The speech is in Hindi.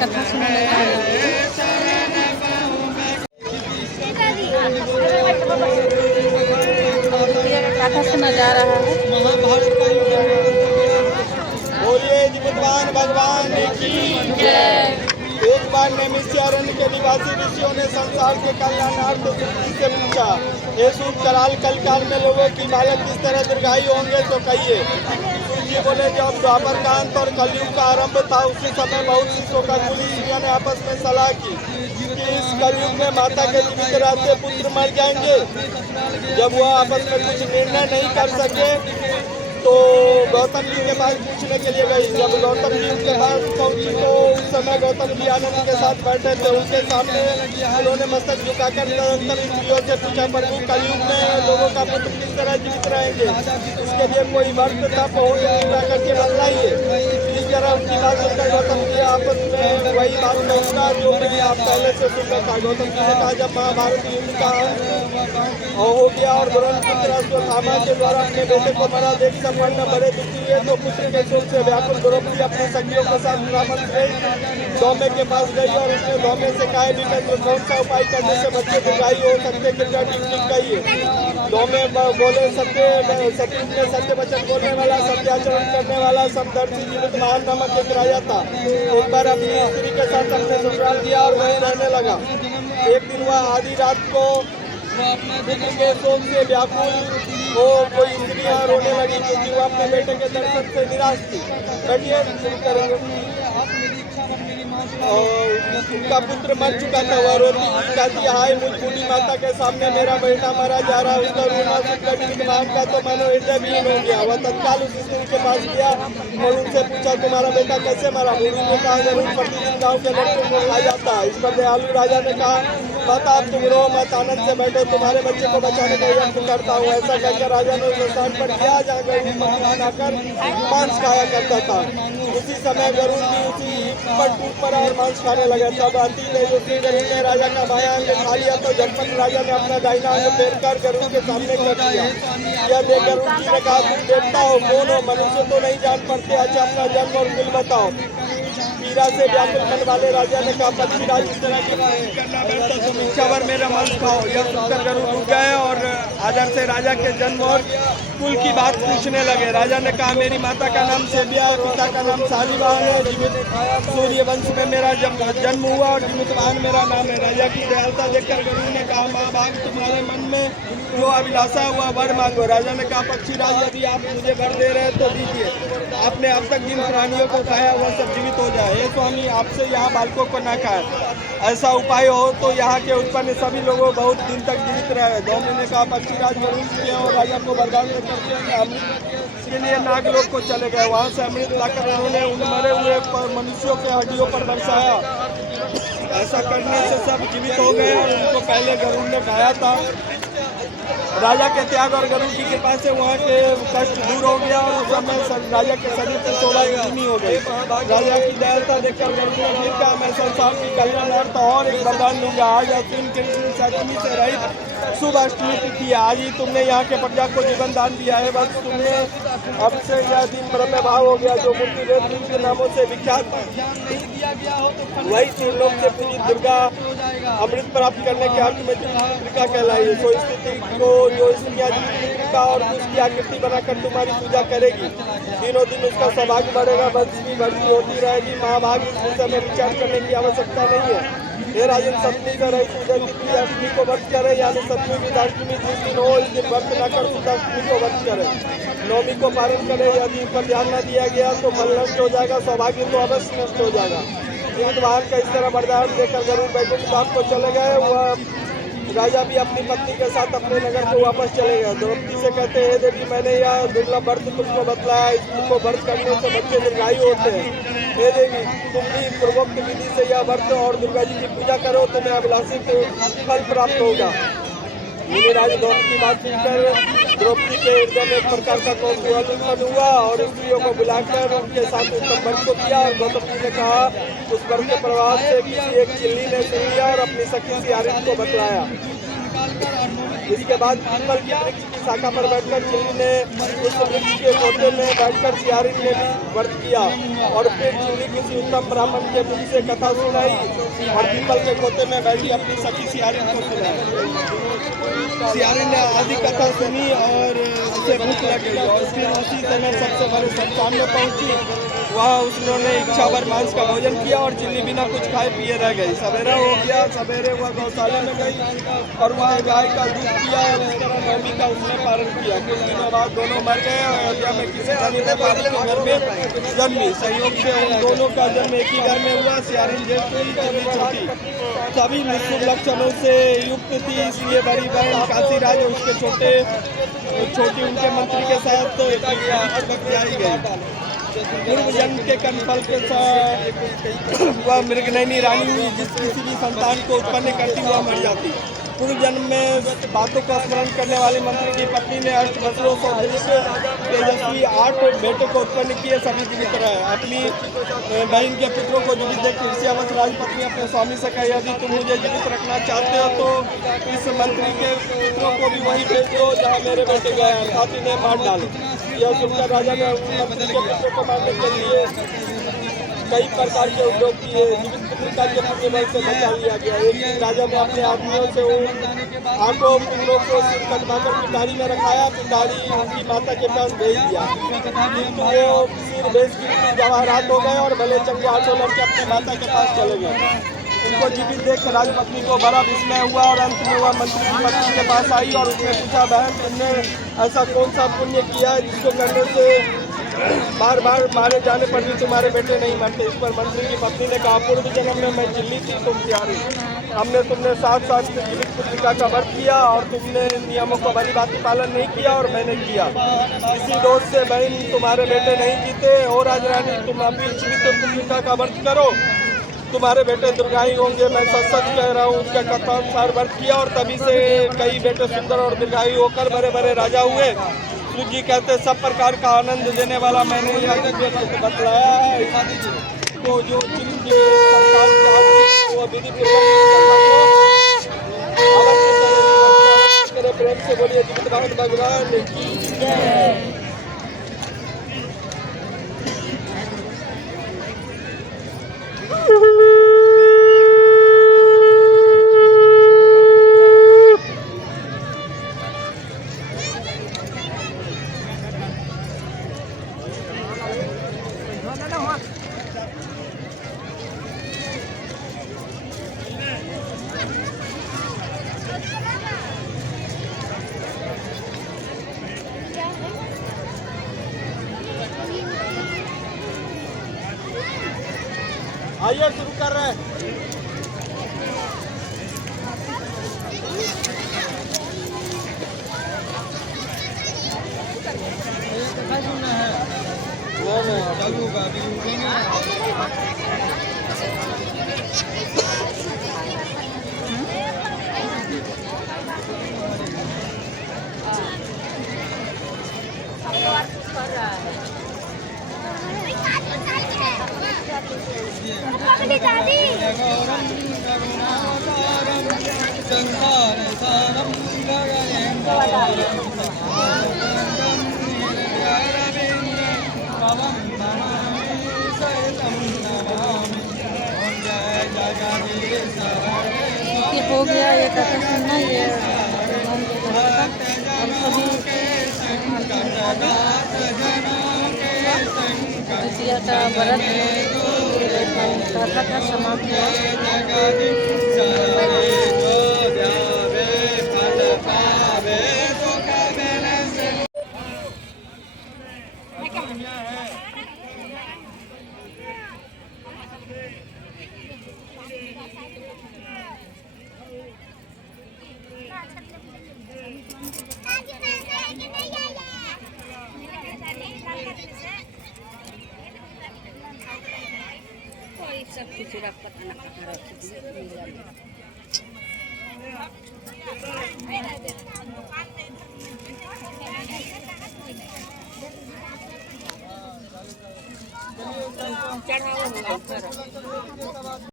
कथा सुनाने जा रहा कथा सुना जा रहा है। महाभारत का युद्ध बोलिए जीवनवान भगवान की जय। एक बार नैमिषारण्य के निवासी ऋषियों ने संसार के कल्याणार्थ सूर्य से पूछा, हे सूर्य कराल कल काल में लोगों की बालक किस तरह दीर्घायु होंगे तो कहिए। सूर्य बोले, जब द्वापर का अंत और कलयुग का आरंभ था उसी समय बहुत सी शोकाकुली स्त्रियों ने आपस में सलाह की कि इस कलयुग में माता के जीवित रहते पुत्र मर जाएंगे। जब वह आपस में कुछ निर्णय नहीं कर सके तो गौतम जी के पास पूछने के लिए गई। जब गौतम जी उनके पास पहुंची तो उस समय गौतम जी आनंद के साथ बैठे थे। उनके सामने उन्होंने मस्तक झुकाकर निरंतर स्त्रियों से पूछा, प्रभु कलयुग में लोगों का पुत्र किस तरह जीवित रहेंगे, इसके लिए कोई वर्त तप हो करके बतलाइए। इस तरह उनकी बात सुनकर गौतम जी आपस में वही बात कहूँगा जो मैंने आप पहले से सुना था। गौतम जी ने कहा, जब महाभारत युद्ध का हो गया और ब्रह्मपुत्र अश्वत्थामा के द्वारा अपने बेटे को मरा देख संपन्न बड़े दुखी हुए तो पुत्र के शोक से व्याकुल द्रौपदी अपने सखियों के साथ ब्राह्मण गई, दौमे के पास गई और उसने दौमे से कहा, विपेंद्र कौन सा उपाय करने से बच्चे दीर्घायु हो सकते, कृपया ठीक कहिए। दौमे बोले, सत्य वचन बोलने वाला, सत्याचरण करने वाला, समदर्शी जीवित महान नामक एक राजा था। एक बार अपनी स्त्री के साथ अपने ससुराल दिया और वहीं रहने लगा। एक दिन वह आधी रात को पुत्र के शोक से व्याकुल हो कोई स्त्रियां रोने लगी क्योंकि वो अपने बेटे के दर्शन से निराश थी। उनका पुत्र मर चुका था। वह रोती कहती, हाय मुझ बूढ़ी माता के सामने मेरा बेटा मारा जा रहा है। उसका रोना सुनकर जीवित का तो मानो हृदय विलीन हो गया। वह तत्काल उस स्त्री के पास गया और उनसे पूछा, तुम्हारा बेटा कैसे मरा। बूढ़ी ने कहा, जरूर प्रतिदिन गाँव के लड़कों को खा जाता है। इस पर दयालु राजा ने कहा, माता अब तुम रो मत, आनंद से बैठो, तुम्हारे बच्चे को बचाने का यत्न करता हूँ। ऐसा कहकर राजा ने उस स्थान पर गया जहाँ गरुड़ बनाकर मांस खाया करता था। उसी समय गरुड़ भी उसी पर टूट पड़ा और मांस खाने लगा। तब अति तेजस्वी गरुड़ ने राजा का बायां अंग खा लिया तो झटपट राजा ने अपना दाहिना अंग फेर कर गरुड़ के सामने कर दिया। यह देख गरुड़ जी ने कहा, तुम देवता हो, कौन हो, मनुष्य तो नहीं जान पड़ते, अच्छा अपना जन्म और कुल बताओ। पीड़ा से व्याकुल मन वाले राजा ने कहा, पक्षीराज इस तरह की करना बेहतर, तुम इच्छावर मेरा मांस खाओ। यह सुनकर गरुड़ रुक गए और आदर से राजा के जन्म और कुल की बात पूछने लगे। राजा ने कहा, मेरी माता का नाम सेबिया और पिता का नाम शालिवाहन है। जीवित सूर्य वंश में मेरा जन्म हुआ और जीवितवाहन मेरा नाम है। राजा की दयालुता देखकर गरुड़ ने कहा, महाभाग तुम्हारे मन में जो अभिलाषा हुआ वर मांगो। राजा ने कहा, पक्षीराज यदि आप मुझे वर दे रहे तो दीजिए। आपने अब तक जिन प्राणियों को खाया वह सब जीवित हो जाए। हे स्वामी, आपसे यहाँ बालकों को न खाए, ऐसा उपाय हो तो यहाँ के उत्पन्न सभी लोगों बहुत दिन तक जीवित रहे। दौमे ने कहा, पक्षीराज गरुड़ के और राजा को वरदान करके अमृत के लिए नागलोक को चले गए। वहाँ से अमृत लाकर उन्होंने उन मरे हुए मनुष्यों के हड्डियों पर बरसाया। ऐसा करने से सब जीवित हो गए और उनको पहले गरुड़ ने खाया था। राजा के त्याग और गरुड़ की कृपा से वहाँ के कष्ट दूर हो गया और उस समय राजा के शरीर से 16 यूनी हो गई। राजा की दयालुता देखकर गरुड़ ने फिर कहा, मैं संसार की कल्याणार्थ और एक वरदान दूंगा। आज अश्विन कृष्ण सप्तमी से रहित शुभ अष्टमी तिथि है। आज ही तुमने यहाँ के प्रजा को जीवन दान दिया है। बस तुमने अब से यह दिन ब्रह्म भाव हो गया जो मूर्ति देवी के नामों से विख्यात वही तीर्लोक से पूजित दुर्गा अमृत प्राप्त करने के हक में दुर्गा कहलाई है। तो स्थिति को जो स्त्रियाँ दुर्गा और उसकी आकृति बनाकर तुम्हारी पूजा करेगी, दिनों दिन उसका सौभाग्य बढ़ेगा, वंश की बढ़ती होती रहेगी। महाभाग इस विषय में विचार करने की आवश्यकता नहीं है। हे राजन, सप्तमी से रही पूजा तिथि अष्टमी को व्रत करे, यानी सप्तमी विधाष्टमी जिस दिन हो इस दिन व्रत न कर सुधाष्टमी को व्रत करे। नवमी को पालन करे। यदि पर ध्यान न दिया गया तो फल नष्ट हो जाएगा, सौभाग्य तो अवश्य नष्ट हो जाएगा। जीवितवाहन का इस तरह वरदान देकर गरुड़ वैकुंठ धाम को चले गए। वह राजा भी अपनी पत्नी के साथ अपने नगर को वापस चले गए। द्रौपदी से कहते हैं, देवी मैंने यह दुर्लभ व्रत तुमको बतलाया, इसको व्रत करने से बच्चे दीर्घायु होते हैं। हे देवी, तुम भी पूर्वोक्त विधि से यह व्रत और दुर्गा जी की पूजा करो, तुम्हें अभिलाषी फल प्राप्त होगा। मुनिराज द्रौपदी की बात सुनकर द्रौपदी के हृदय में एक प्रकार का कौतूहल उत्पन्न हुआ और स्त्रियों को बुलाकर उनके साथ उत्तम व्रत को किया। और गौतम जी ने कहा, उस व्रत के प्रभाव से किसी एक चिल्ली ने सुन लिया और अपनी सखी सियारिन को बतलाया। इसके बाद पीपल की वृक्ष की शाखा पर बैठकर चिल्ली ने उस वृक्ष के कोटे में बैठकर सियारिन ने भी व्रत किया और फिर चिल्ली किसी उत्तम ब्राह्मण के मुख से कथा सुनाई और पीपल के कोटे में बैठी अपनी सखी सियारिन को सुनाई। सियारिन ने आधी कथा सुनी और उसे भूख लग गई और फिर उसी समय सबसे बड़े शमशान में पहुंची। वहाँ उन्होंने इच्छा भर मांस का भोजन किया और चिल्ली बिना कुछ खाए पिए रह गई। सवेरा हो गया, सवेरे वह गौशाला में गई और वहाँ गाय का दूध पिया और इस तरह नवमी का उसने पालन किया। कुछ दिनों बाद दोनों मर गए और अयोध्या में किसी धनी व्यापारी के घर में जन्मी। संयोग से उन दोनों का जन्म एक ही घर में हुआ। सियारिन ज्येष्ठ हुई, चिल्ली छोटी। सभी निश्चित लक्षणों से युक्त थी, इसलिए बड़ी बहन काशीराज उसके छोटी उनके मंत्री के साथ आई गई। पूर्व जन्म के कर्मफल के साथ वह मृगनयनी रानी हुई, जिस किसी भी संतान को उत्पन्न करती हुआ मर जाती। पूर्व जन्म में बातों का स्मरण करने वाली मंत्री की पत्नी ने अष्टवसुरों से तेजस्वी 8 बेटों को उत्पन्न किए, सभी जीवित रहे। अपनी बहन के पुत्रों को जीवित देख ईर्ष्यावश राजपत्नी अपने स्वामी से कही, यदि तुम मुझे जीवित रखना चाहते हो तो इस मंत्री के पुत्रों को भी वहीं भेज दो जहाँ मेरे बेटे गए हैं, साथ इन्हें मार डालो। यह सुनकर राजा ने मंत्री के पुत्रों को मारने के लिए कई प्रकार के उद्योग किए। जीवित पुत्रिका के पुण्य बल से बचा लिया गया। एक दिन राजा ने अपने आदमियों से उन 8 पुत्रों को सिर कटवाकर पिटारी में रखाया। पिटारी उनकी माता के पास भेज दिया, किंतु वो सिर भेज की जवाहरात हो गए और भले चंगे 8 लड़के अपने माता के पास चले गए। उनको जीवित देख राजपत्नी को बड़ा विस्मय हुआ और अंत में वह मंत्री की पत्नी के पास आई और उसने पूछा, बहन तुमने ऐसा कौन सा पुण्य किया है जिसको करने से बार बार मारे जाने पर भी तुम्हारे बेटे नहीं मरते? इस पर मंत्री की पत्नी ने कहा, पूर्व जन्म में मैं चिल्ली थी, तुम सियारी। तुमने 7 साल से जीवित पुत्रिका का व्रत किया और तुमने नियमों को भली भांति पालन नहीं किया और मैंने किया। इसी दोष से बहन तुम्हारे बेटे नहीं जीते। और राजरानी तुम अभी जीवित पुत्रिका का व्रत करो, तुम्हारे बेटे दीर्घायु होंगे। मैं सच सच कह रहा हूँ। उसका कथानुसार व्रत किया और तभी से कई बेटे सुंदर और दीर्घायु होकर बड़े बड़े राजा हुए। सूर्य जी कहते सब प्रकार का आनंद देने वाला मैंने यह बतलाया है। तो जो वो विधि प्रेम से बोलिए जीवित भगवान की जय। आइए शुरू कर रहे हैं। चालू होगा ये हो गया, ये कथा सुनना, ये हम सभी का व्रत कथा समाप्त सब कुछ रखकर